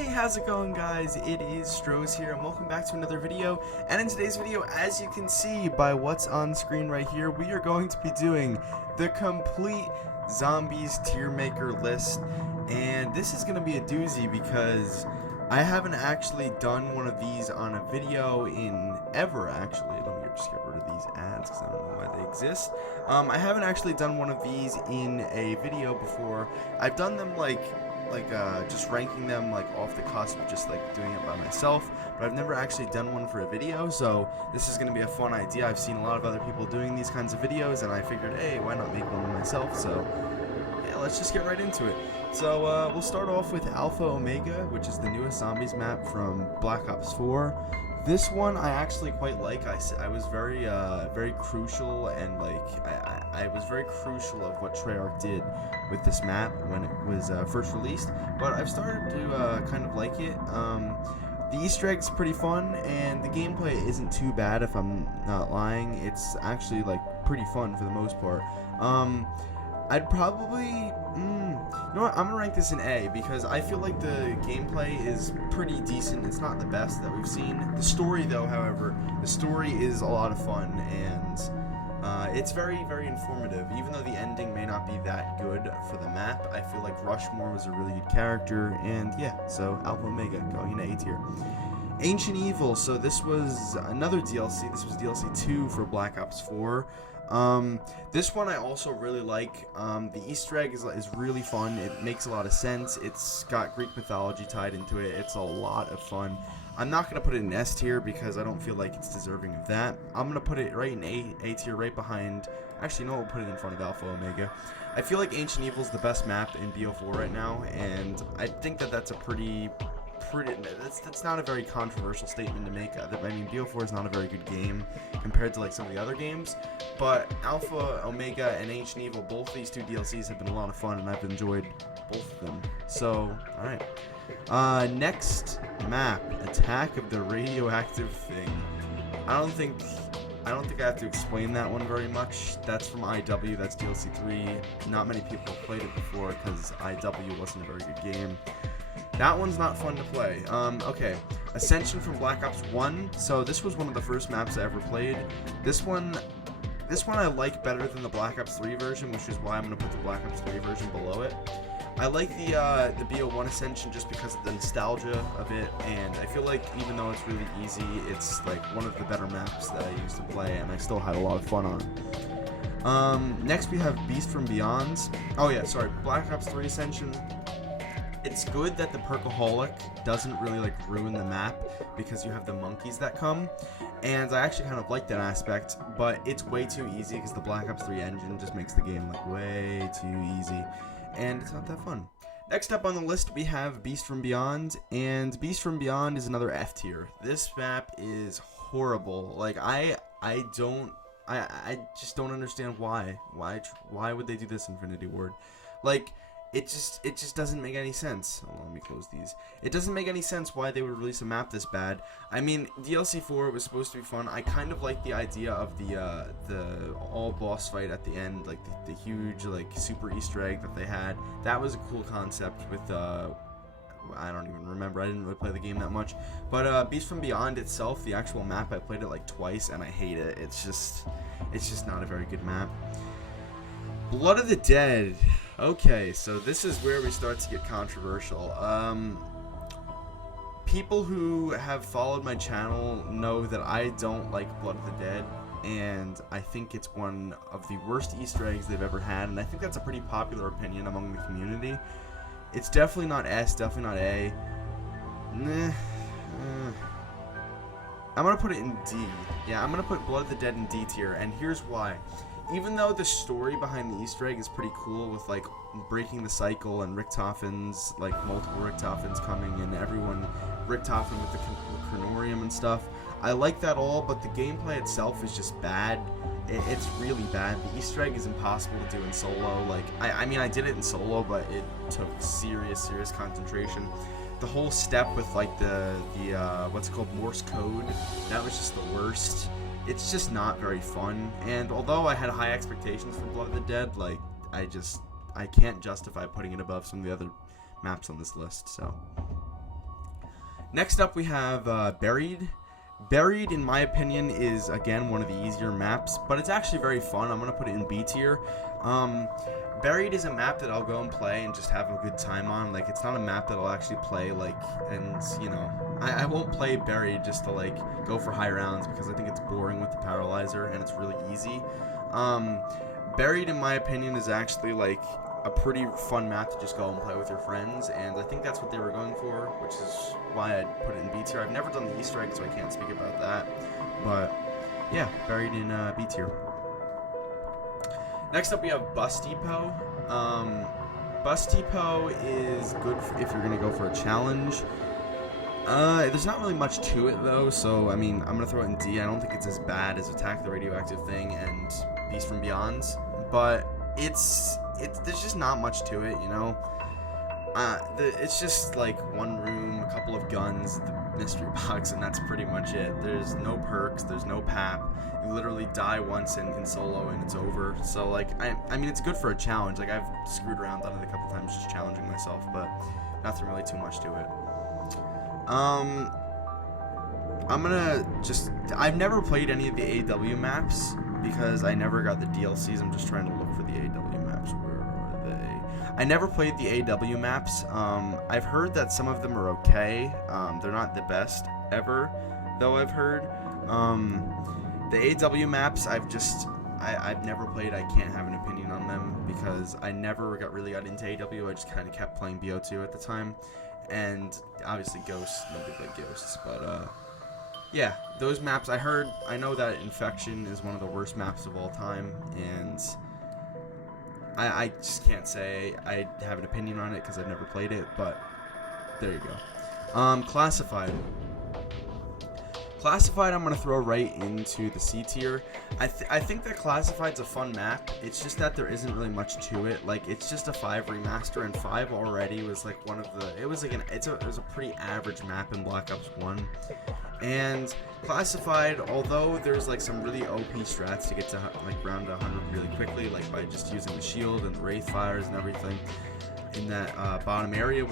Hey, how's it going, guys? It is Strohs here, and welcome back to another video. And in today's video, as you can see by what's on screen right here, we are going to be doing the complete Zombies tier maker list. And this is going to be a doozy because I haven't actually done one of these on a video in ever, actually. Let me just get rid of these ads because I don't know why they exist. I haven't actually done one of these in a video before. I've done them just ranking them like off the cusp, just like doing it by myself, but I've never actually done one for a video, so this is going to be a fun idea. I've seen a lot of other people doing these kinds of videos, and I figured, hey, why not make one myself? So yeah, let's just get right into it. So we'll start off with Alpha Omega, which is the newest zombies map from Black Ops 4. This one I actually quite like. I was very crucial, and I was very crucial of what Treyarch did with this map when it was first released. But I've started to kind of like it. The Easter egg's pretty fun, and the gameplay isn't too bad. If I'm not lying, it's actually like pretty fun for the most part. I'd probably, you know what, I'm going to rank this an A, because I feel like the gameplay is pretty decent. It's not the best that we've seen. The story, though, however, the story is a lot of fun, and it's very informative. Even though the ending may not be that good for the map, I feel like Rushmore was a really good character, and yeah, so Alpha Omega, going in A tier. Ancient Evil, so this was another DLC. This was DLC 2 for Black Ops 4. This one I also really like. The Easter egg is really fun. It makes a lot of sense. It's got Greek mythology tied into it. It's a lot of fun. I'm not going to put it in S tier because I don't feel like it's deserving of that. I'm going to put it right in A tier, right behind. Actually, no, we'll put it in front of Alpha Omega. I feel like Ancient Evil is the best map in BO4 right now, and I think that that's a that's not a very controversial statement to make. I mean, BO4 is not a very good game compared to like some of the other games, but Alpha, Omega, and Ancient Evil, both of these two DLCs have been a lot of fun, and I've enjoyed both of them. So, alright. Next map, Attack of the Radioactive Thing. I don't think I have to explain that one very much. That's from IW, that's DLC 3. Not many people have played it before because IW wasn't a very good game. That one's not fun to play. Okay. Ascension from Black Ops 1. So this was one of the first maps I ever played. This one I like better than the Black Ops 3 version, which is why I'm going to put the Black Ops 3 version below it. I like the BO1 Ascension just because of the nostalgia of it, and I feel like even though it's really easy, it's like one of the better maps that I used to play, and I still had a lot of fun on. Next we have Beast from Beyond. Oh yeah, sorry, Black Ops 3 Ascension. It's good that the Perkaholic doesn't really like ruin the map because you have the monkeys that come, and I actually kind of like that aspect, but it's way too easy because the Black Ops 3 engine just makes the game like way too easy, and it's not that fun. Next up on the list we have Beast from Beyond, and Beast from Beyond is another F tier. This map is horrible. Like I just don't understand why would they do this, Infinity Ward? Like it just doesn't make any sense. Hold on, let me close these. It doesn't make any sense why they would release a map this bad. I mean, DLC 4 was supposed to be fun. I kind of like the idea of the all boss fight at the end, like the huge like super Easter egg that they had. That was a cool concept with I don't even remember. I didn't really play the game that much. But Beast from Beyond itself, the actual map, I played it like twice and I hate it. It's just not a very good map. Blood of the Dead. Okay, so this is where we start to get controversial. People who have followed my channel know that I don't like Blood of the Dead, and I think it's one of the worst Easter eggs they've ever had, and I think that's a pretty popular opinion among the community. It's definitely not S, definitely not A. I'm gonna put it in D. Yeah, I'm gonna put Blood of the Dead in D tier, and here's why. Even though the story behind the Easter egg is pretty cool with like breaking the cycle and Richthofen's, like multiple Richthofens coming and everyone Richthofen with the Cronorium and stuff, I like that all, but the gameplay itself is just bad. It's really bad. The Easter egg is impossible to do in solo. Like I mean I did it in solo, but it took serious concentration. The whole step with like the what's it called, Morse code, that was just the worst. It's just not very fun, and although I had high expectations for Blood of the Dead, like I can't justify putting it above some of the other maps on this list. So Next up we have Buried. Buried, in my opinion, is again one of the easier maps, but it's actually very fun. I'm gonna put it in B tier. Buried is a map that I'll go and play and just have a good time on. Like, it's not a map that I'll actually play, like, and, you know, I won't play Buried just to, like, go for high rounds because I think it's boring with the Paralyzer and it's really easy. Buried, in my opinion, is actually, like, a pretty fun map to just go and play with your friends, and I think that's what they were going for, which is why I put it in B tier. I've never done the Easter egg, so I can't speak about that, but, yeah, Buried in B tier. Next up, we have Bus Depot. Bus Depot is good if you're going to go for a challenge. There's not really much to it, though, so, I mean, I'm going to throw it in D. I don't think it's as bad as Attack the Radioactive Thing and Beast from Beyond's, but there's just not much to it, you know? It's just, like, one room, a couple of guns, the mystery box, and that's pretty much it. There's no perks, there's no pap. You literally die once in solo and it's over. So, like, I mean, it's good for a challenge. Like, I've screwed around on it a couple times just challenging myself, but nothing really too much to it. I've never played any of the AW maps because I never got the DLCs. I'm just trying to look for the AW maps. Where are they? I never played the AW maps. I've heard that some of them are okay. They're not the best ever, though, I've heard. The AW maps, I've never played. I can't have an opinion on them because I never really got into AW. I just kind of kept playing Bo2 at the time. And obviously Ghosts, nobody played Ghosts, but yeah, those maps, I know that Infection is one of the worst maps of all time, and I just can't say I have an opinion on it because I've never played it, but there you go. Classified. Classified, I'm going to throw right into the C tier. I think that Classified's a fun map. It's just that there isn't really much to it. Like, it's just a 5 remaster, and 5 already was like one of the... It was a pretty average map in Black Ops 1. And Classified, although there's like some really OP strats to get to like round 100 really quickly, like by just using the shield and the Wraith fires and everything in that bottom area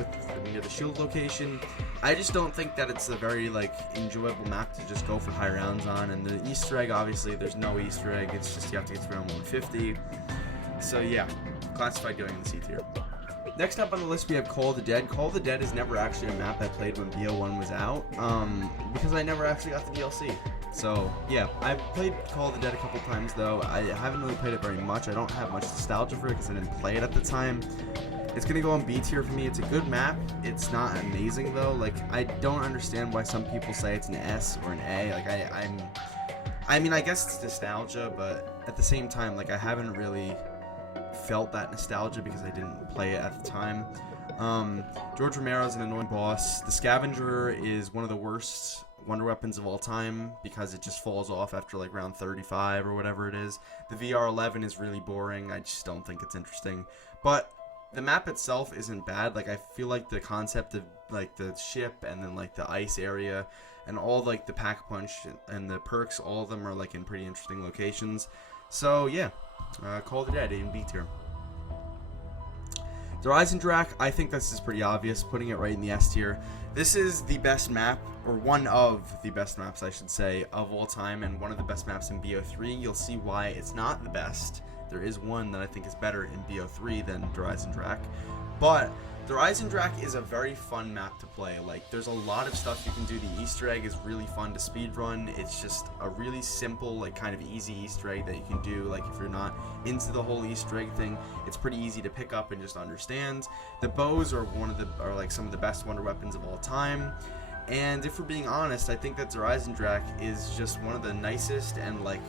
near the shield location, I just don't think that it's a very like enjoyable map to just go for high rounds on. And the Easter egg, obviously there's no Easter egg, it's just you have to get to round 150. So yeah, Classified going in the C tier. Next up on the list we have Call of the Dead. Call of the Dead is never actually a map I played when BO1 was out, because I never actually got the DLC. So yeah, I've played Call of the Dead a couple times though. I haven't really played it very much. I don't have much nostalgia for it because I didn't play it at the time. It's gonna go on B tier for me. It's a good map. It's not amazing though. Like, I don't understand why some people say it's an S or an A. Like, I mean, I guess it's nostalgia, but at the same time, like, I haven't really felt that nostalgia because I didn't play it at the time. George Romero's an annoying boss. The Scavenger is one of the worst wonder weapons of all time because it just falls off after like round 35 or whatever it is. The VR11 is really boring. I just don't think it's interesting. But the map itself isn't bad. Like, I feel like the concept of like the ship and then like the ice area and all like the pack punch and the perks, all of them are like in pretty interesting locations. So yeah, Call of the Dead in B tier. The Reich, I think this is pretty obvious, putting it right in the S tier. This is the best map, or one of the best maps I should say, of all time, and one of the best maps in Bo3. You'll see why it's not the best. There is one that I think is better in Bo3 than the Reich. But the Reich is a very fun map to play. Like, there's a lot of stuff you can do. The Easter egg is really fun to speedrun. It's just a really simple, like, kind of easy Easter egg that you can do. Like, if you're not into the whole Easter egg thing, it's pretty easy to pick up and just understand. The bows are like some of the best wonder weapons of all time. And if we're being honest, I think that the Reich is just one of the nicest and like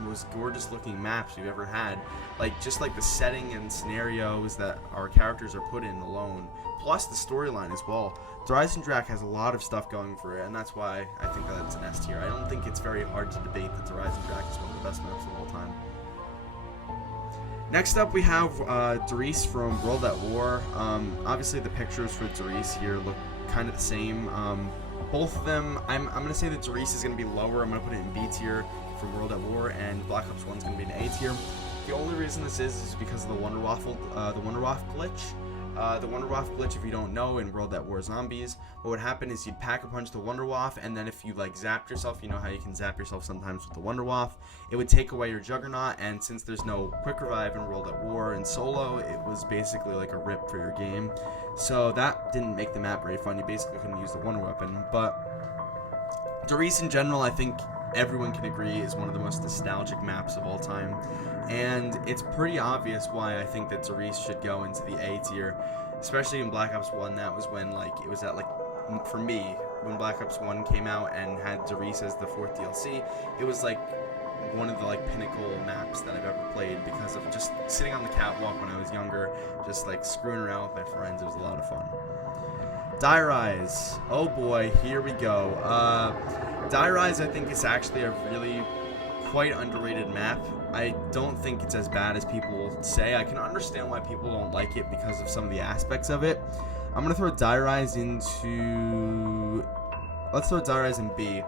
most gorgeous looking maps we've ever had. Like, just like the setting and scenarios that our characters are put in alone, plus the storyline as well. The Reich has a lot of stuff going for it, and that's why I think that it's an S tier. I don't think it's very hard to debate that the Reich is one of the best maps of all time. Next up we have Doris from World at War. Obviously the pictures for Doris here look kind of the same. Both of them, I'm going to say that Doris is going to be lower. I'm going to put it in B tier for World at War, and Black Ops 1 is going to be an A tier. The only reason this is because of the Wonder Waffle glitch. The Wonderwaff glitch, if you don't know, in World at War Zombies, what would happen is you'd pack-a-punch the Wonderwaff, and then if you like zapped yourself, you know how you can zap yourself sometimes with the Wonderwaff, it would take away your Juggernaut, and since there's no quick revive in World at War and solo, it was basically like a rip for your game. So that didn't make the map very fun. You basically couldn't use the Wonder Weapon. But Doris in general, I think everyone can agree, is one of the most nostalgic maps of all time. And it's pretty obvious why I think that Doris should go into the A tier, especially in Black Ops 1. That was when, like, it was at, like, for me, when Black Ops 1 came out and had Doris as the 4th DLC, it was, like, one of the, like, pinnacle maps that I've ever played because of just sitting on the catwalk when I was younger, just, like, screwing around with my friends. It was a lot of fun. Die Rise. Oh, boy, here we go. Die Rise, I think, is actually a really quite underrated map. I don't think it's as bad as people say. I can understand why people don't like it because of some of the aspects of it. I'm going to throw Die Rise into... Let's throw Die Rise in B.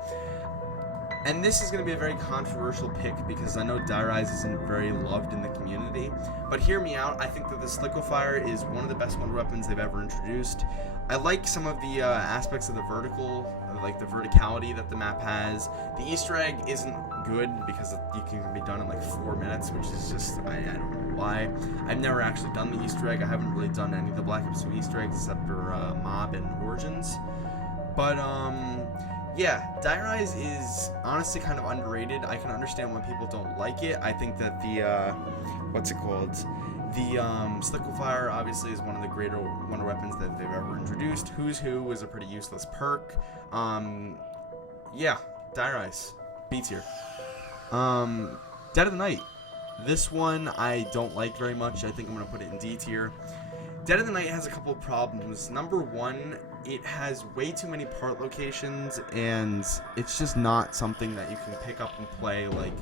And this is going to be a very controversial pick because I know Die Rise isn't very loved in the community. But hear me out. I think that the Sliquifire is one of the best wonder weapons they've ever introduced. I like some of the aspects of the vertical, like the verticality that the map has. The Easter egg isn't good because you can be done in like 4 minutes, which is just, I don't know why. I've never actually done the Easter egg. I haven't really done any of the Black Ops 2 Easter eggs except for Mob and Origins. But, yeah, Die Rise is honestly kind of underrated. I can understand why people don't like it. I think that the, what's it called? The Sliquifire obviously is one of the greater wonder weapons that they've ever introduced. Who's Who was a pretty useless perk. Yeah, Die Rise, B tier. Dead of the Night. This one I don't like very much. I think I'm going to put it in D tier. Dead of the Night has a couple of problems. Number one, it has way too many part locations, and it's just not something that you can pick up and play, like,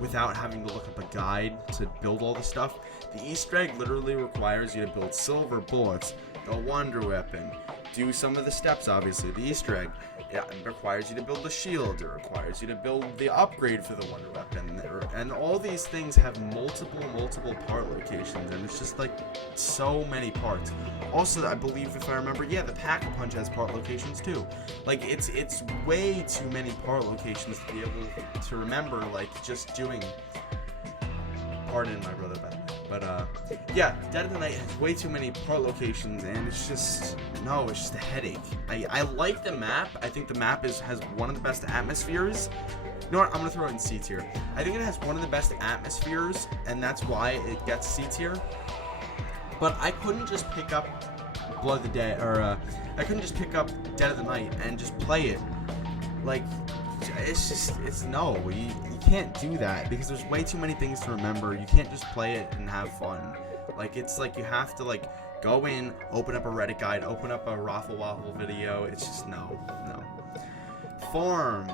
without having to look up a guide to build all the stuff. The Easter egg literally requires you to build silver bullets, the wonder weapon, do some of the steps, obviously, the Easter egg. It requires you to build the shield, it requires you to build the upgrade for the wonder weapon, and all these things have multiple part locations, and it's just like so many parts. Also, I believe, if I remember, yeah, the Pack-a-Punch has part locations too. Like, it's way too many part locations to be able to remember, like, just doing... Pardon my brother, by the way. But, yeah, Dead of the Night has way too many part locations, and it's just, no, it's just a headache. I like the map. I think the map has one of the best atmospheres. You know what? I'm going to throw it in C tier. I think it has one of the best atmospheres, and that's why it gets C tier. But I couldn't just pick up Blood of the Dead, or, I couldn't just pick up Dead of the Night and just play it. Like, it's no, you can't do that because there's way too many things to remember. You can't just play it and have fun. Like, it's like you have to, like, go in, open up a Reddit guide, open up a Raffle Waffle video. It's just no. Farm.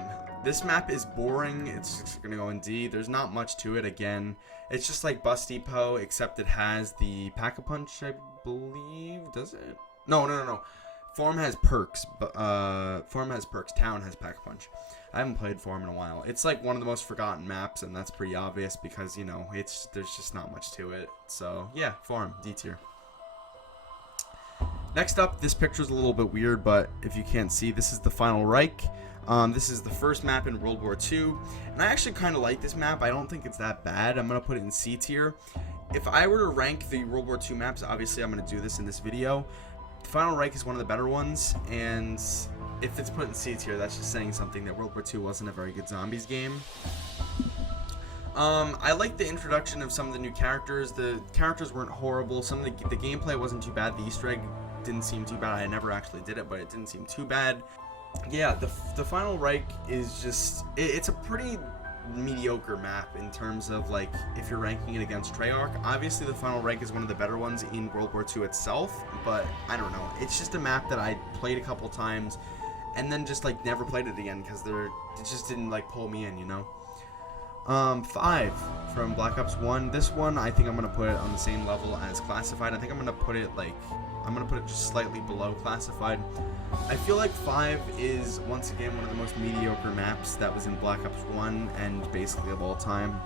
This map is boring. It's gonna go in D. There's not much to it. Again, it's just like Bus Depot, except it has the Pack-a-Punch, I believe. Does it? No. Farm has perks. Farm has perks. Town has Pack-a-Punch. I haven't played Farm in a while. It's like one of the most forgotten maps, and that's pretty obvious because, you know, there's just not much to it. So, yeah, Farm, D tier. Next up, this picture's a little bit weird, but if you can't see, this is the final Reich. This is the first map in World War II, and I actually kind of like this map. I don't think it's that bad. I'm going to put it in C tier. If I were to rank the World War II maps, obviously I'm going to do this in this video. The final Reich is one of the better ones, and if it's put in C tier, that's just saying something that World War II wasn't a very good zombies game. I like the introduction of some of the new characters. The characters weren't horrible. Some of the gameplay wasn't too bad. The Easter egg didn't seem too bad. I never actually did it, but it didn't seem too bad. Yeah, the final Reich is just, it's a pretty mediocre map in terms of, like, if you're ranking it against Treyarch. Obviously the final Reich is one of the better ones in World War II itself, but I don't know, it's just a map that I played a couple times and then just, like, never played it again because it just didn't, like, pull me in, you know. 5 from Black Ops 1. This one, I think I'm going to put it on the same level as Classified. I think I'm going to put it, like, just slightly below Classified. I feel like 5 is, once again, one of the most mediocre maps that was in Black Ops 1 and basically of all time.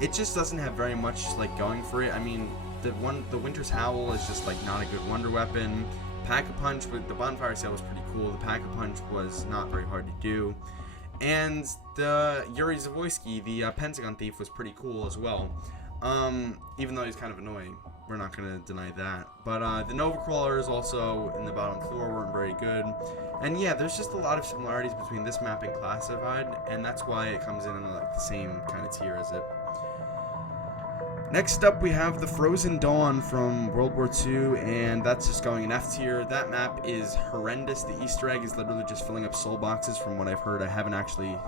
It just doesn't have very much, like, going for it. I mean, the Winter's Howl is just like not a good wonder weapon. Pack-a-Punch with the Bonfire Sail was pretty cool. The Pack-a-Punch was not very hard to do. And the Yuri Zavoyski, the Pentagon Thief, was pretty cool as well. Even though he's kind of annoying. We're not going to deny that. But the Nova Crawlers also in the bottom floor weren't very good. And yeah, there's just a lot of similarities between this map and Classified, and that's why it comes in like the same kind of tier as it. Next up, we have the Frozen Dawn from World War II, and that's just going in F tier. That map is horrendous. The Easter egg is literally just filling up soul boxes from what I've heard. I haven't actually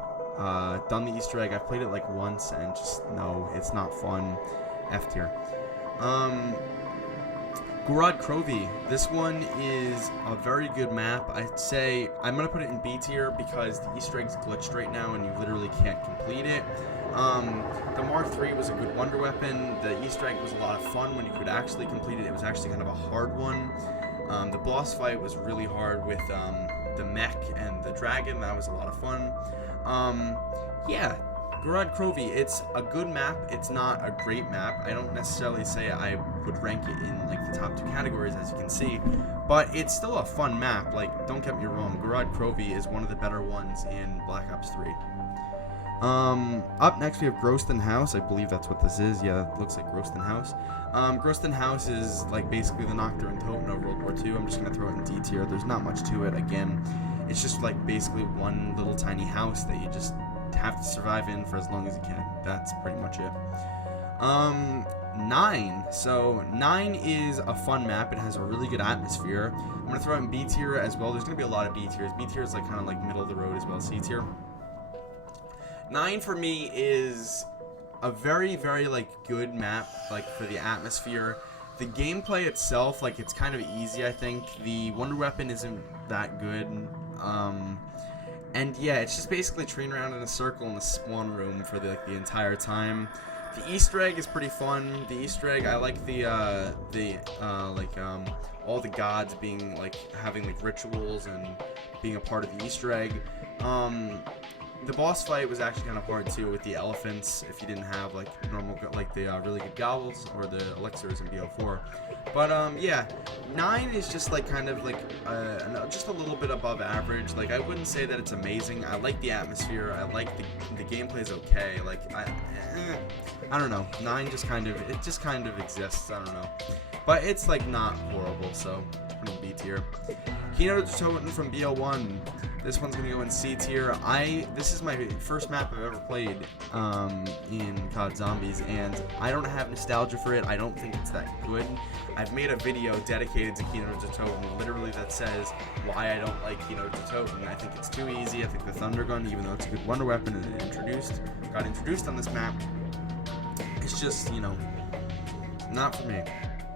done the Easter egg. I've played it like once, and just, no, it's not fun. F tier. Gorod Krovi. This one is a very good map. I'd say I'm going to put it in B tier because the Easter egg's glitched right now, and you literally can't complete it. The Mark III was a good wonder weapon. The Easter egg was a lot of fun when you could actually complete it. It was actually kind of a hard one. The boss fight was really hard with the mech and the dragon. That was a lot of fun. Yeah, Gorod Krovi, it's a good map. It's not a great map. I don't necessarily say I would rank it in like the top 2 categories, as you can see, but it's still a fun map. Like, don't get me wrong, Gorod Krovi is one of the better ones in Black Ops 3. Up next we have Groston House. I believe that's what this is. Yeah, it looks like Groston House. Groston House is like basically the Nocturne Toten of World War II. I'm just gonna throw it in D tier. There's not much to it. Again, it's just like basically one little tiny house that you just have to survive in for as long as you can. That's pretty much it. 9. So 9 is a fun map. It has a really good atmosphere. I'm gonna throw it in B tier as well. There's gonna be a lot of B tiers. B tier is like kind of like middle of the road as well. C tier. 9 for me is a very, very like good map, like for the atmosphere. The gameplay itself, like, it's kind of easy, I think. The wonder weapon isn't that good. And yeah, it's just basically train around in a circle in the spawn room for the entire time. The Easter egg is pretty fun. The Easter egg, I like all the gods being like having like rituals and being a part of the Easter egg. The boss fight was actually kind of hard too with the elephants if you didn't have like normal like the really good gobbles or the elixirs in BO4. But yeah, 9 is just like kind of like just a little bit above average. Like, I wouldn't say that it's amazing. I like the atmosphere. I like the gameplay is okay. Like I don't know. 9 just kind of exists. I don't know, but it's like not horrible. So it's pretty B tier. Keynote Toten from BO1. This one's gonna go in C tier. This is my first map I've ever played in COD Zombies, and I don't have nostalgia for it. I don't think it's that good. I've made a video dedicated to Keynote Toten, literally, that says why I don't like Keynote Toten. I think it's too easy. I think the Thunder Gun, even though it's a good wonder weapon and it got introduced on this map, it's just, you know, not for me.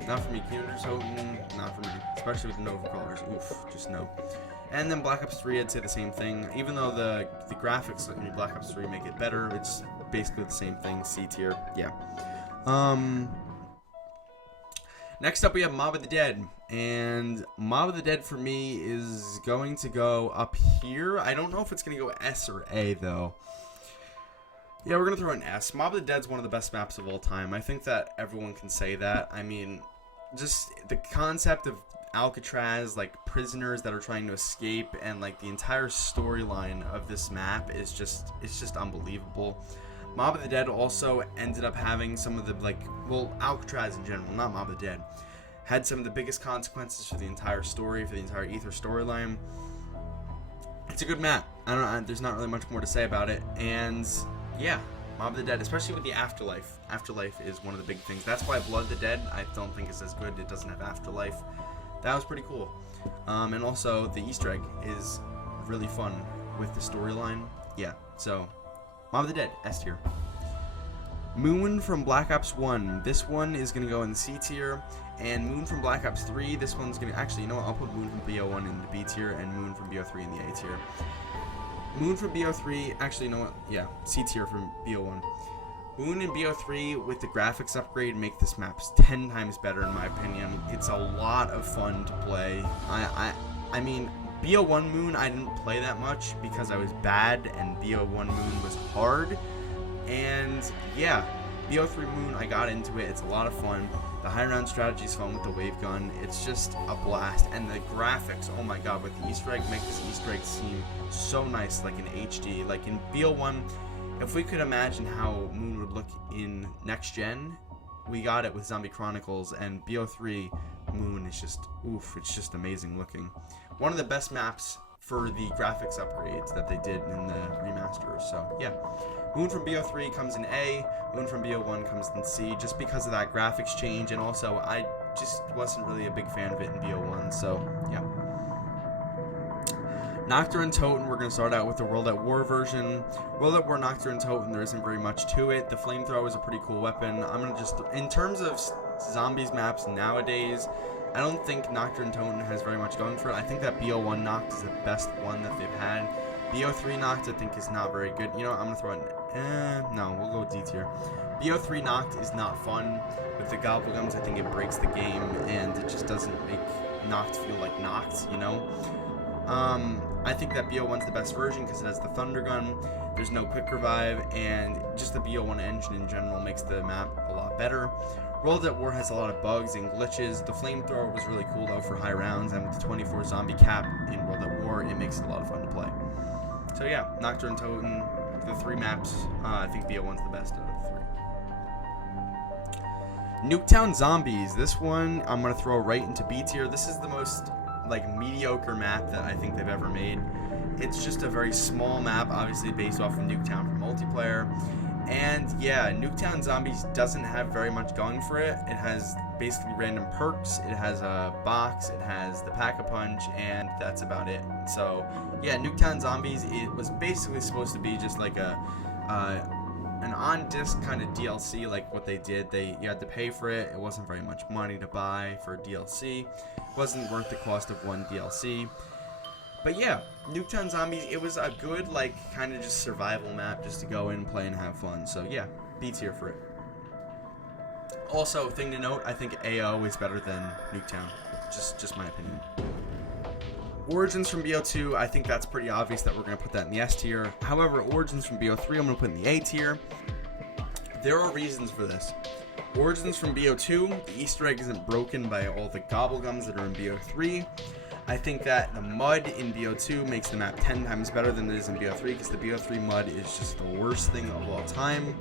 Not for me. Keynote Toten, not for me. Especially with the Nova Crawlers. Oof, just no. And then Black Ops 3, I'd say the same thing. Even though the graphics in Black Ops 3 make it better, it's basically the same thing. C tier, yeah. Next up, we have Mob of the Dead. And Mob of the Dead, for me, is going to go up here. I don't know if it's going to go S or A, though. Yeah, we're going to throw an S. Mob of the Dead is one of the best maps of all time. I think that everyone can say that. I mean, just the concept of Alcatraz, like prisoners that are trying to escape, and like the entire storyline of this map is just, it's just unbelievable. Mob of the Dead also ended up having some of the, like, well, Alcatraz in general, not Mob of the Dead, had some of the biggest consequences for the entire story, for the entire Ether storyline. It's a good map. I don't know, there's not really much more to say about it. And yeah, Mob of the Dead, especially with the Afterlife. Afterlife is one of the big things. That's why Blood of the Dead, I don't think is as good. It doesn't have Afterlife. That was pretty cool. And also, the Easter egg is really fun with the storyline. Yeah, so, Mob of the Dead, S tier. Moon from Black Ops 1. This one is going to go in C tier. And Moon from Black Ops 3, this one's going to... Actually, you know what? I'll put Moon from BO1 in the B tier and Moon from BO3 in the A tier. Moon from BO3... Actually, you know what? Yeah, C tier from BO1. Moon and BO3 with the graphics upgrade make this map 10 times better in my opinion. It's a lot of fun to play. I mean, BO1 Moon I didn't play that much because I was bad, and BO1 Moon was hard. And yeah, BO3 Moon, I got into it. It's a lot of fun. The high round strategy is fun with the wave gun. It's just a blast. And the graphics, oh my god, with the Easter egg, make this Easter egg seem so nice, like in HD. Like in BO1, if we could imagine how Moon would look in next gen, we got it with Zombie Chronicles, and BO3 Moon is just, oof, it's just amazing looking. One of the best maps for the graphics upgrades that they did in the remaster. So yeah, Moon from BO3 comes in A, Moon from BO1 comes in C, just because of that graphics change, and also I just wasn't really a big fan of it in BO1, so yeah. Nocturne and Toten, we're going to start out with the World at War version. World at War, Nocturne and Toten, there isn't very much to it. The flamethrower is a pretty cool weapon. I'm going to just, in terms of zombies maps nowadays, I don't think Nocturne and Toten has very much going for it. I think that BO1 Noct is the best one that they've had. BO3 Noct, I think, is not very good. You know what, I'm going to throw it, no, we'll go D tier. BO3 Noct is not fun. With the Gobblegums, I think it breaks the game, and it just doesn't make Noct feel like Noct, you know? I think that BO1's the best version because it has the Thunder Gun, there's no quick revive, and just the BO1 engine in general makes the map a lot better. World at War has a lot of bugs and glitches. The flamethrower was really cool though for high rounds, and with the 24 zombie cap in World at War, it makes it a lot of fun to play. So yeah, Nocturne and Toten, the three maps, I think BO1's the best out of the three. Nuketown Zombies, this one I'm going to throw right into B tier. This is the most mediocre map that I think they've ever made. It's just a very small map, obviously based off of Nuketown for multiplayer. And yeah, Nuketown Zombies doesn't have very much going for it. It has basically random perks, it has a box, it has the Pack-a-Punch, and that's about it. So yeah, Nuketown Zombies, it was basically supposed to be just like an on-disc kind of DLC, like what they did. You had to pay for it. It wasn't very much money to buy for DLC. It wasn't worth the cost of one DLC. But yeah, Nuketown Zombies, it was a good, kind of just survival map just to go in, play, and have fun. So yeah, B tier for it. Also, thing to note, I think AO is better than Nuketown. Just my opinion. Origins from BO2, I think that's pretty obvious that we're going to put that in the S tier. However, Origins from BO3, I'm going to put in the A tier. There are reasons for this. Origins from BO2, the Easter egg isn't broken by all the Gobblegums that are in BO3. I think that the mud in BO2 makes the map 10 times better than it is in BO3, because the BO3 mud is just the worst thing of all time.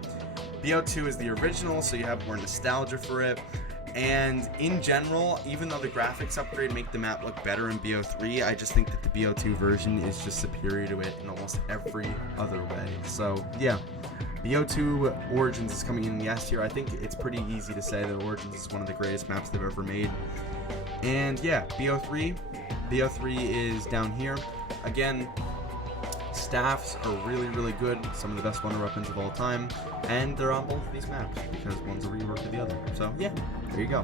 BO2 is the original, so you have more nostalgia for it. And in general, even though the graphics upgrade make the map look better in BO3, I just think that the BO2 version is just superior to it in almost every other way. So yeah, BO2 Origins is coming in the S tier. I think it's pretty easy to say that Origins is one of the greatest maps they've ever made. And yeah, BO3 is down here. Again, staffs are really, really good. Some of the best wonder weapons of all time. And they're on both of these maps because one's a rework of the other. So yeah, there you go.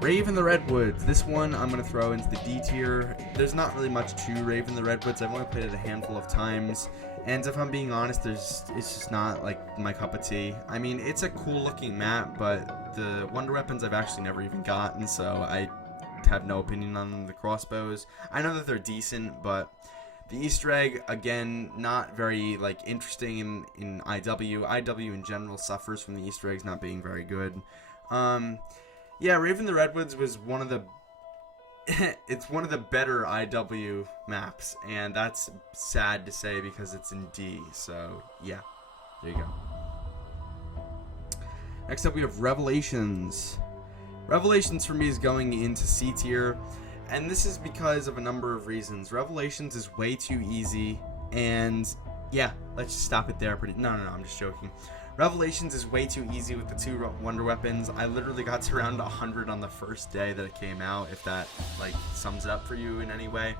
Rave in the Redwoods. This one I'm going to throw into the D tier. There's not really much to Rave in the Redwoods. I've only played it a handful of times. And if I'm being honest, it's just not my cup of tea. I mean, it's a cool looking map, but the wonder weapons I've actually never even gotten, so I have no opinion on the crossbows. I know that they're decent, but the Easter egg, again, not very interesting in IW. IW in general suffers from the Easter eggs not being very good. Yeah, Rave in the Redwoods was one of the it's one of the better IW maps, and that's sad to say because it's in D. So yeah, there you go. Next up we have Revelations. Revelations for me is going into C tier, and this is because of a number of reasons. Revelations is way too easy, and yeah, let's just stop it there. No, I'm just joking. Revelations is way too easy with the two wonder weapons. I literally got to around 100 on the first day that it came out, if that sums it up for you in any way.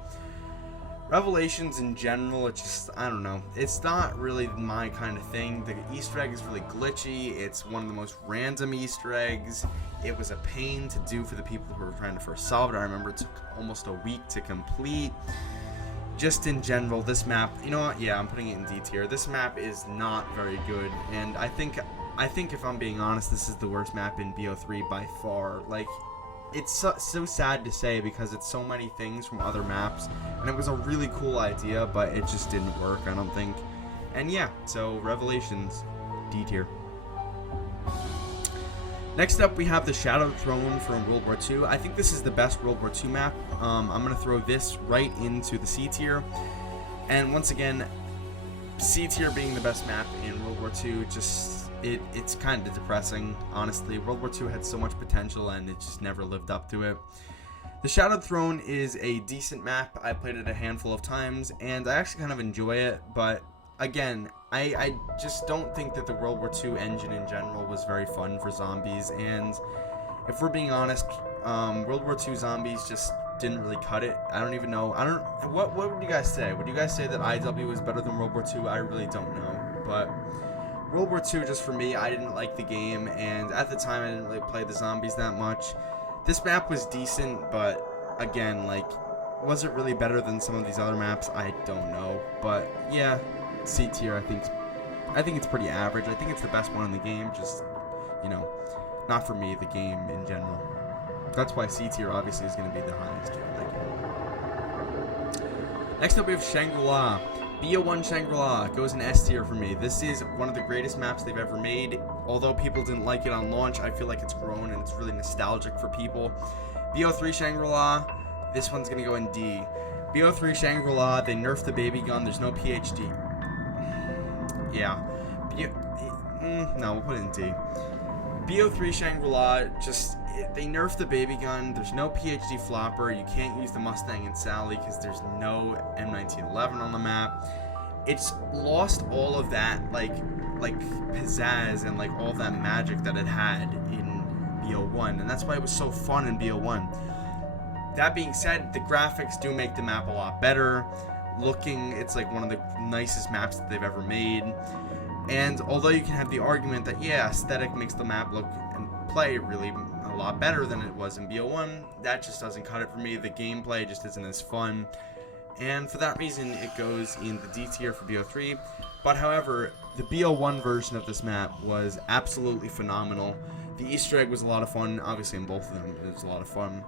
Revelations in general, it's just, I don't know, it's not really my kind of thing. The Easter egg is really glitchy. It's one of the most random Easter eggs. It was a pain to do for the people who were trying to first solve it. I remember it took almost a week to complete. Just in general, this map, you know what, yeah, I'm putting it in D tier. This map is not very good, and I think if I'm being honest, this is the worst map in BO3 by far. It's so sad to say because it's so many things from other maps, and it was a really cool idea, but it just didn't work, I don't think. And yeah, so Revelations, D tier. Next up, we have the Shadowed Throne from World War II. I think this is the best World War II map. I'm going to throw this right into the C tier. And once again, C tier being the best map in World War II, just it's kind of depressing, honestly. World War II had so much potential and it just never lived up to it. The Shadowed Throne is a decent map. I played it a handful of times and I actually kind of enjoy it, but again, I just don't think that the World War II engine in general was very fun for zombies, and if we're being honest, World War II zombies just didn't really cut it. I don't even know. What would you guys say? Would you guys say that IW was better than World War II? I really don't know. But World War II, just for me, I didn't like the game, and at the time I didn't really play the zombies that much. This map was decent, but again, like, was it really better than some of these other maps? I don't know. But yeah, C tier, I think it's pretty average. I think it's the best one in the game, just, you know, not for me, the game in general. That's why C tier obviously is going to be the highest for that game. Next up we have Shangri-La. Bo3 Shangri-La goes in S tier for me. This is one of the greatest maps they've ever made. Although people didn't like it on launch, I feel like it's grown and it's really nostalgic for people. Bo3 Shangri-La, this one's going to go in D. Bo3 Shangri-La, they nerfed the baby gun, there's no PhD. Yeah. No, we'll put it in D. Bo3 Shangri-La, just, they nerfed the baby gun, there's no PhD flopper, you can't use the Mustang and Sally because there's no M1911 on the map. It's lost all of that, like pizzazz and like all of that magic that it had in Bo1, and that's why it was so fun in Bo1. That being said, the graphics do make the map a lot better. Looking, it's like one of the nicest maps that they've ever made. And although you can have the argument that, yeah, aesthetic makes the map look and play really a lot better than it was in Bo1, that just doesn't cut it for me. The gameplay just isn't as fun. And for that reason, it goes in the D tier for Bo3. But however, the Bo1 version of this map was absolutely phenomenal. The Easter egg was a lot of fun. Obviously, in both of them, it was a lot of fun.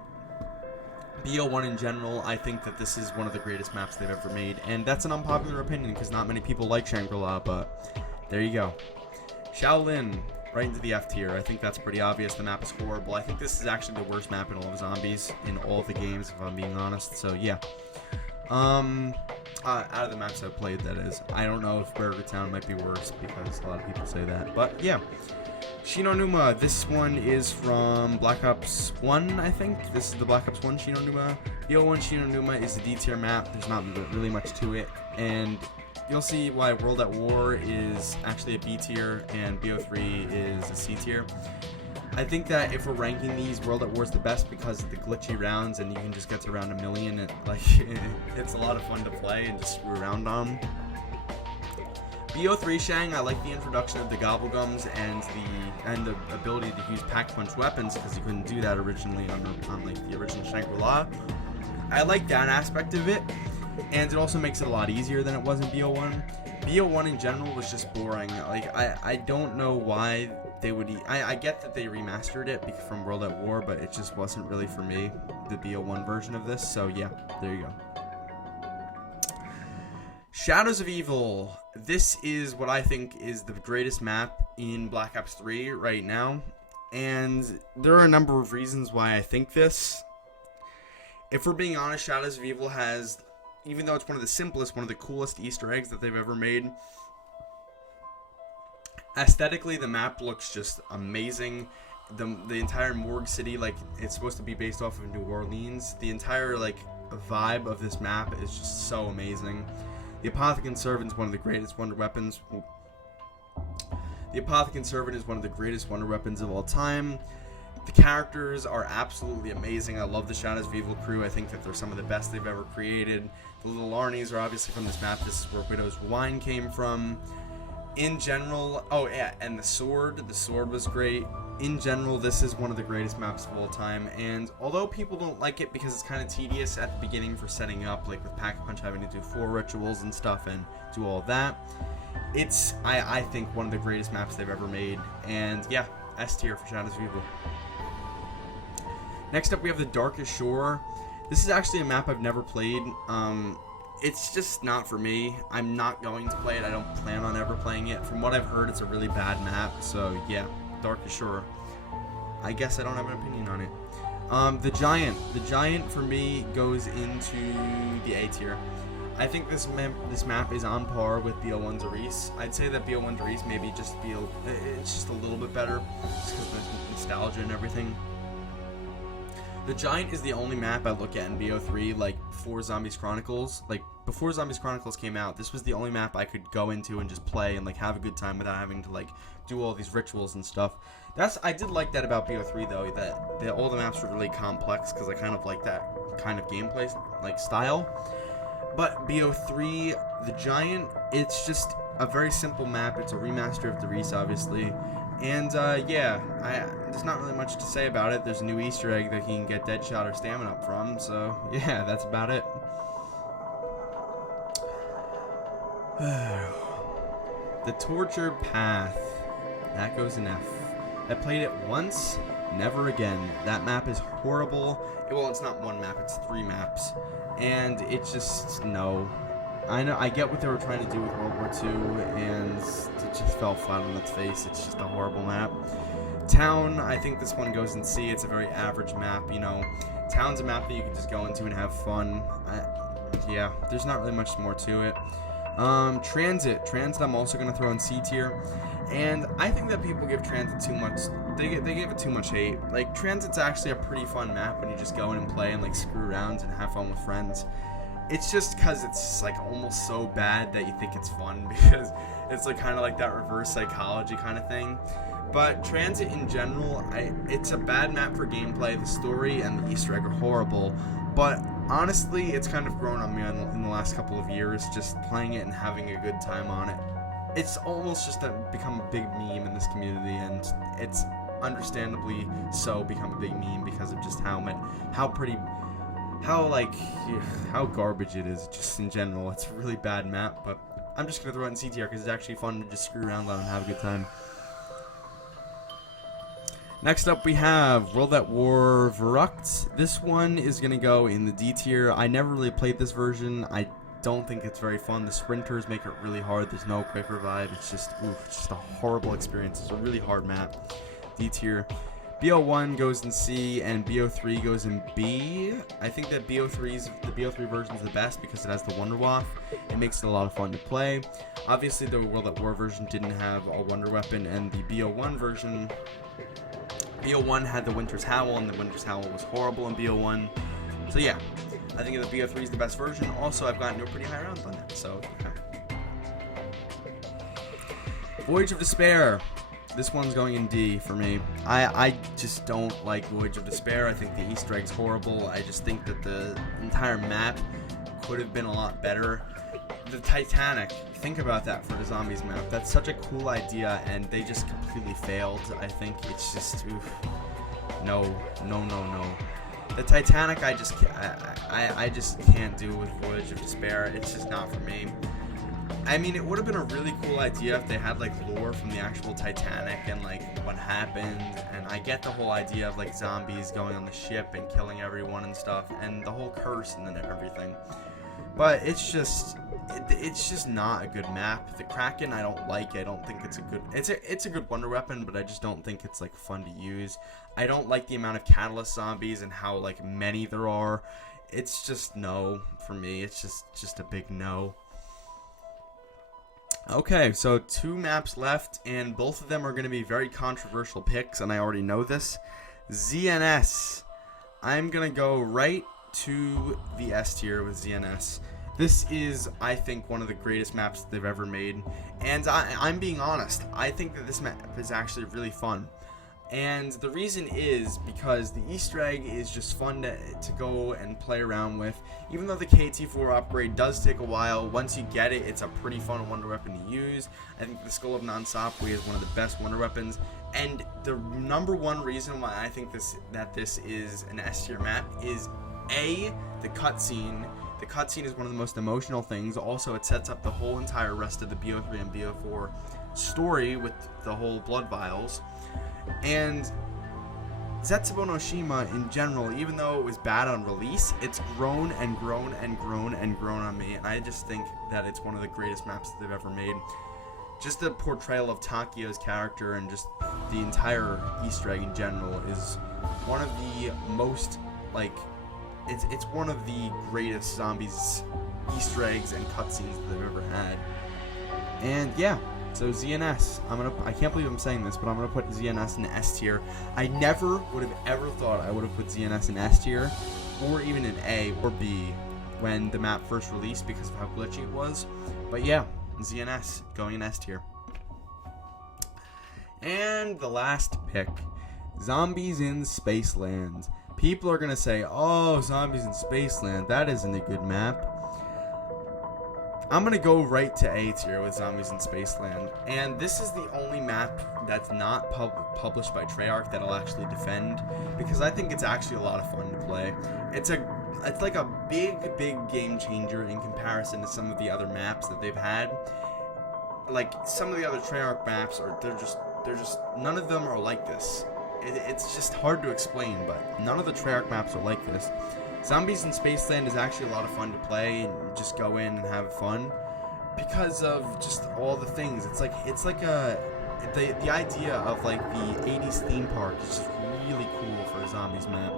Bo1 in general, I think that this is one of the greatest maps they've ever made, and that's an unpopular opinion because not many people like Shangri-La, but there you go. Shaolin, right into the F tier. I think that's pretty obvious. The map is horrible. I think this is actually the worst map in all of zombies, in all of the games, if I'm being honest, so yeah. Out of the maps I've played, that is. I don't know if Burger Town might be worse because a lot of people say that, but yeah. Shinonuma, this one is from Black Ops 1, I think. This is the Black Ops 1 Shinonuma. Bo1 Shinonuma is a D tier map. There's not really much to it. And you'll see why World at War is actually a B tier and Bo3 is a C tier. I think that if we're ranking these, World at War is the best because of the glitchy rounds and you can just get to around 1,000,000. And, like, it's a lot of fun to play and just screw around on. Bo3 Shang, I like the introduction of the Gobblegums and the ability to use pack-punch weapons because you couldn't do that originally on like the original Shangri-La. I like that aspect of it, and it also makes it a lot easier than it was in Bo1. Bo1 in general was just boring. Like I don't know why they would. I get that they remastered it from World at War, but it just wasn't really for me, the Bo1 version of this. So yeah, there you go. Shadows of Evil. This is what I think is the greatest map in Black Ops 3 right now. And there are a number of reasons why I think this. If we're being honest, Shadows of Evil has, even though it's one of the simplest, one of the coolest Easter eggs that they've ever made, aesthetically the map looks just amazing. The entire Morgue City, like, it's supposed to be based off of New Orleans. The entire, like, vibe of this map is just so amazing. The Apothecant Servant is one of the greatest wonder weapons. The Apothecant Servant is one of the greatest wonder weapons of all time. The characters are absolutely amazing. I love the Shadows of Evil crew. I think that they're some of the best they've ever created. The little Arnies are obviously from this map. This is where Widow's Wine came from. In general, oh yeah, and the sword was great. In general, this is one of the greatest maps of all time, and although people don't like it because it's kind of tedious at the beginning for setting up, like with Pack-a-Punch having to do 4 rituals and stuff and do all that, it's, I think, one of the greatest maps they've ever made, and yeah, S tier for Shadows of Evil. Next up, we have the Darkest Shore. This is actually a map I've never played. It's just not for me. I'm not going to play it. I don't plan on ever playing it. From what I've heard, it's a really bad map, so yeah, Darkest Shore. I guess I don't have an opinion on it. The Giant for me goes into the A tier. I think this map is on par with BO1 Reese. I'd say that BO1 Reese maybe it's just a little bit better, just because of the nostalgia and everything. The Giant is the only map I look at in BO3, like, before Zombies Chronicles. Like, before Zombies Chronicles came out, this was the only map I could go into and just play and, like, have a good time without having to, like, do all these rituals and stuff. I did like that about BO3, though, that all the maps were really complex, because I kind of like that kind of gameplay, like, style. But BO3, the Giant, it's just a very simple map. It's a remaster of the Reese, obviously. And, yeah, there's not really much to say about it. There's a new Easter egg that you can get Deadshot or Stamina up from, so, yeah, that's about it. The Tortured Path. That goes in F. I played it once, never again. That map is horrible. Well, it's not one map, it's 3 maps. And it's just, no. I get what they were trying to do with World War II, and it just fell flat on its face. It's just a horrible map. Town, I think this one goes in C. It's a very average map, you know. Town's a map that you can just go into and have fun. Yeah, there's not really much more to it. Transit I'm also going to throw in C tier. And I think that people give Transit too much, they give it too much hate. Like, Transit's actually a pretty fun map when you just go in and play and, like, screw around and have fun with friends. It's just because it's, like, almost so bad that you think it's fun, because it's, like, kind of like that reverse psychology kind of thing. But Transit in general, it's a bad map for gameplay. The story and the Easter egg are horrible. But honestly, it's kind of grown on me in the last couple of years, just playing it and having a good time on it. It's almost just become a big meme in this community, and it's understandably so become a big meme because of just how garbage it is just in general. It's a really bad map, but I'm just going to throw it in C tier because it's actually fun to just screw around and have a good time. Next up we have World at War Verrucht. This one is going to go in the D tier. I never really played this version. I don't think it's very fun. The sprinters make it really hard. There's no quick revive. It's just a horrible experience. It's a really hard map. D tier. BO1 goes in C and BO3 goes in B. I think that the BO3 version is the best because it has the Wonder Waff. It makes it a lot of fun to play. Obviously, the World at War version didn't have a Wonder Weapon, and the BO1 version, BO1 had the Winter's Howl, and the Winter's Howl was horrible in BO1. So yeah, I think the BO3 is the best version. Also, I've gotten to a pretty high rounds on that, so okay. Voyage of Despair. This one's going in D for me. I just don't like Voyage of Despair. I think the Easter egg's horrible. I just think that the entire map could have been a lot better. The Titanic, think about that for the Zombies map. That's such a cool idea, and they just completely failed. I think it's just, no. The Titanic, I just can't do with Voyage of Despair. It's just not for me. I mean, it would have been a really cool idea if they had, like, lore from the actual Titanic and, like, what happened. And I get the whole idea of, like, zombies going on the ship and killing everyone and stuff, and the whole curse and then everything. But it's just not a good map. The Kraken, I don't like. I don't think it's a good. It's a good wonder weapon, but I just don't think it's, like, fun to use. I don't like the amount of catalyst zombies and how, like, many there are. It's just no for me. It's just a big no. Okay, so 2 maps left, and both of them are going to be very controversial picks, and I already know this. ZNS. I'm going to go right to the S tier with ZNS. This is, I think, one of the greatest maps that they've ever made, and I'm being honest. I think that this map is actually really fun. And the reason is because the Easter egg is just fun to go and play around with. Even though the KT4 upgrade does take a while, once you get it, it's a pretty fun wonder weapon to use. I think the Skull of Non-Sopwee is one of the best wonder weapons. And the number one reason why I think this is an S tier map is A, the cutscene. The cutscene is one of the most emotional things. Also, it sets up the whole entire rest of the BO3 and BO4 story with the whole blood vials. And Zetsubou no Shima in general, even though it was bad on release, it's grown and grown and grown and grown on me, and I just think that it's one of the greatest maps that they've ever made. just the portrayal of Takio's character and just the entire Easter egg in general is one of the most, like, it's one of the greatest Zombies Easter eggs and cutscenes that they've ever had. And yeah, so ZNS, I can't believe I'm saying this, but I'm gonna put ZNS in S tier. I never would have ever thought I would have put ZNS in S tier, or even in A or B when the map first released because of how glitchy it was. But yeah, ZNS going in S tier. And the last pick, Zombies in Spaceland. People are gonna say, oh, Zombies in Spaceland, that isn't a good map. I'm gonna go right to A tier with Zombies in Spaceland, and this is the only map that's not published by Treyarch that I'll actually defend, because I think it's actually a lot of fun to play. It's like a big game changer in comparison to some of the other maps that they've had. Like some of the other Treyarch maps they're just none of them are like this. It's just hard to explain, but none of the Treyarch maps are like this. Zombies in Spaceland is actually a lot of fun to play and just go in and have fun because of just all the things. It's like the idea of like the 80s theme park is just really cool for a Zombies map.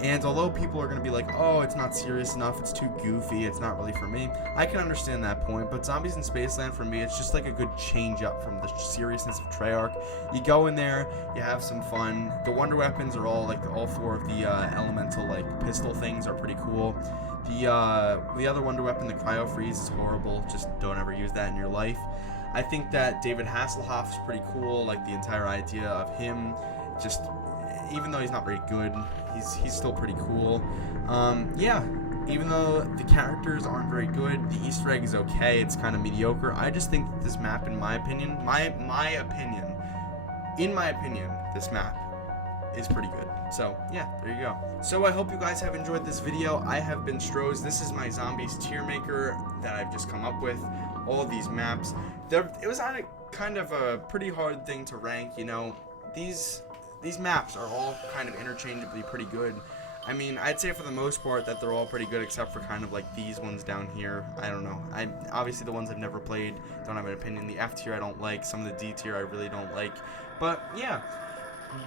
And although people are going to be like, oh, it's not serious enough, it's too goofy, it's not really for me, I can understand that point, but Zombies in Spaceland for me, it's just like a good change up from the seriousness of Treyarch. You go in there, you have some fun. The wonder weapons are all, like, all four of the elemental, like, pistol things are pretty cool. The other wonder weapon, the cryo freeze, is horrible. Just don't ever use that in your life. I think that David Hasselhoff's pretty cool, like, the entire idea of him just... Even though he's not very good, he's still pretty cool. Yeah, even though the characters aren't very good, the Easter egg is okay. It's kind of mediocre. I just think that this map, in my opinion, this map is pretty good. So yeah, there you go. So I hope you guys have enjoyed this video. I have been Strohs. This is my Zombies tier maker that I've just come up with. All these maps. It was kind of a pretty hard thing to rank. You know, these maps are all kind of interchangeably pretty good. I mean, I'd say for the most part that they're all pretty good except for kind of like these ones down here. I don't know. Obviously the ones I've never played don't have an opinion. The F tier I don't like. Some of the D tier I really don't like. But yeah,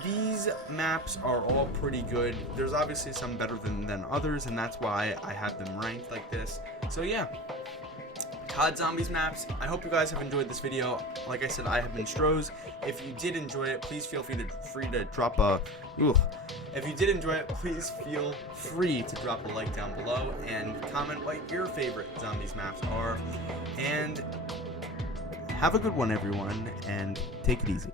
these maps are all pretty good. There's obviously some better than others, and that's why I have them ranked like this. So yeah. COD Zombies maps. I hope you guys have enjoyed this video. Like I said, I have been Strohs. If you did enjoy it, please feel free to drop a... If you did enjoy it, please feel free to drop a like down below and comment what your favorite Zombies maps are. And have a good one, everyone, and take it easy.